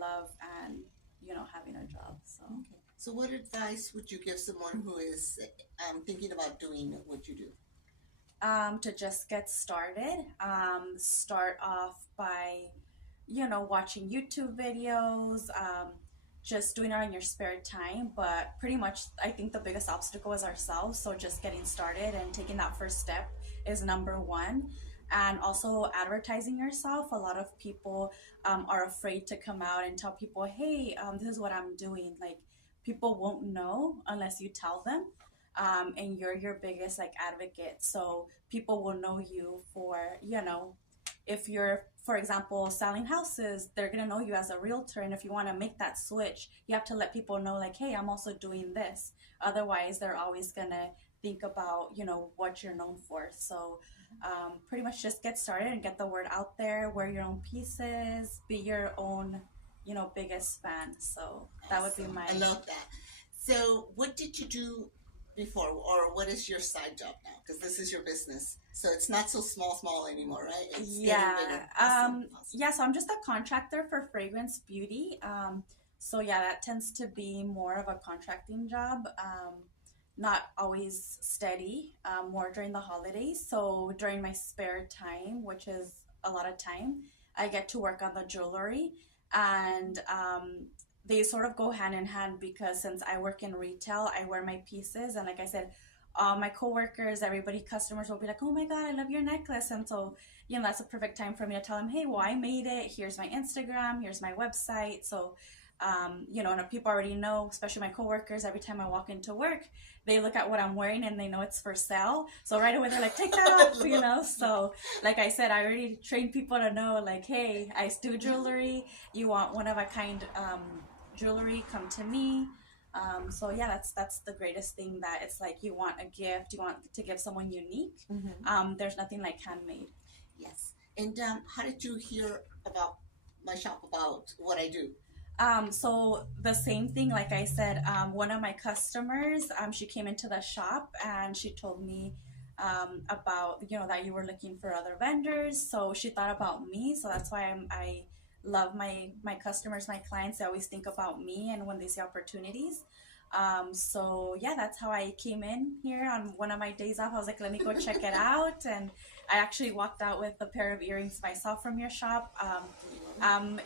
love and, having a job. So, Okay. So, what advice would you give someone who is thinking about doing what you do? to just get started, start off by, watching YouTube videos, just doing it in your spare time. But pretty much, I think the biggest obstacle is ourselves. So just getting started and taking that first step is number one. And also advertising yourself. A lot of people are afraid to come out and tell people, hey, this is what I'm doing. Like, people won't know unless you tell them. And you're your biggest like advocate. So people will know you for, if you're, for example, selling houses, they're going to know you as a realtor. And if you want to make that switch, you have to let people know, like, hey, I'm also doing this. Otherwise, they're always going to think about, what you're known for. So pretty much just get started and get the word out there, wear your own pieces, be your own, biggest fan. So that would be Awesome. my. I love that. So, what did you do before, or what is your side job now? Because this is your business, so it's not so small anymore, right? It's getting Yeah. bigger. Awesome, awesome. Yeah, so I'm just a contractor for fragrance beauty. So yeah, that tends to be more of a contracting job. Not always steady, more during the holidays. So during my spare time, which is a lot of time, I get to work on the jewelry. And they sort of go hand in hand because since I work in retail, I wear my pieces. And like I said, my coworkers, everybody, customers will be like, "Oh my God, I love your necklace!" And so, that's a perfect time for me to tell them, "Hey, well, I made it. Here's my Instagram. Here's my website." So, and people already know, especially my coworkers. Every time I walk into work, they look at what I'm wearing and they know it's for sale. So right away they're like, "Take that off," So, like I said, I already trained people to know, like, "Hey, I do jewelry. You want one of a kind jewelry? Come to me." So yeah, that's the greatest thing, that it's like you want a gift, you want to give someone unique. Mm-hmm. There's nothing like handmade. Yes. And how did you hear about my shop, about what I do? So the same thing, like I said, one of my customers, she came into the shop and she told me about, that you were looking for other vendors. So she thought about me. So that's why I love my customers, my clients. They always think about me, and when they see opportunities. So yeah, that's how I came in here on one of my days off. I was like, let me go check it out, and I actually walked out with a pair of earrings myself from your shop. Oh,